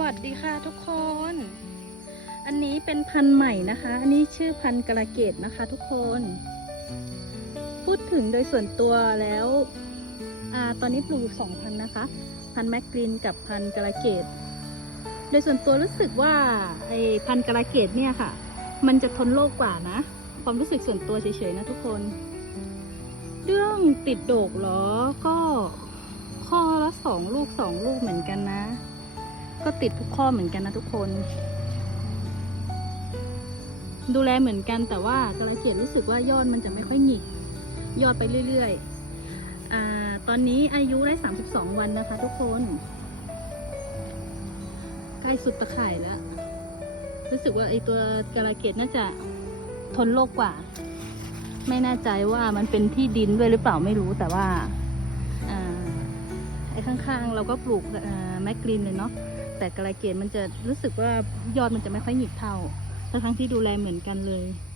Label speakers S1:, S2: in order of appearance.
S1: วัสดีค่ะทุกคน อันนี้เป็นพันธุ์ใหม่นะคะ อันนี้ชื่อพันธุ์กระเกตนะคะทุกคน พูดถึงโดยส่วนตัวแล้วอตอนนี้ปลูกสองพันธุ์นะคะ พันธุ์แมกกรีนกับพันธุ์กระเกต โดยส่วนตัวรู้สึกว่าไอ้พันธุ์กระเกตเนี่ยค่ะ มันจะทนโรคกว่านะ ความรู้สึกส่วนตัวเฉยๆนะทุกคน เรื่องติดโดกเหรอ ก็ข้อละสองลูกสองลูกเหมือนกันนะ ติดทุกข้อเหมือนกันนะทุกคน ดูแลเหมือนกันแต่ว่ากระเกียดรู้สึกว่ายอดมันจะไม่ค่อยหงิก ยอดไปเรื่อยๆอตอนนี้อายุได้ 32 วันนะคะ ทุกคน ใกล้สุดตะข่ายแล้ว รู้สึกว่าไอตัวกระเกียดน่าจะทนโรคกว่า ไม่แน่ใจว่ามันเป็นที่ดินด้วยหรือเปล่าไม่รู้แต่ว่าไอ้ข้างๆ เราก็ปลูกแมกกรีนเลยเนาะ แต่กระเกตมันจะรู้สึกว่ายอดมันจะไม่ค่อยหงิกเท่าทั้งที่ดูแลเหมือนกันเลย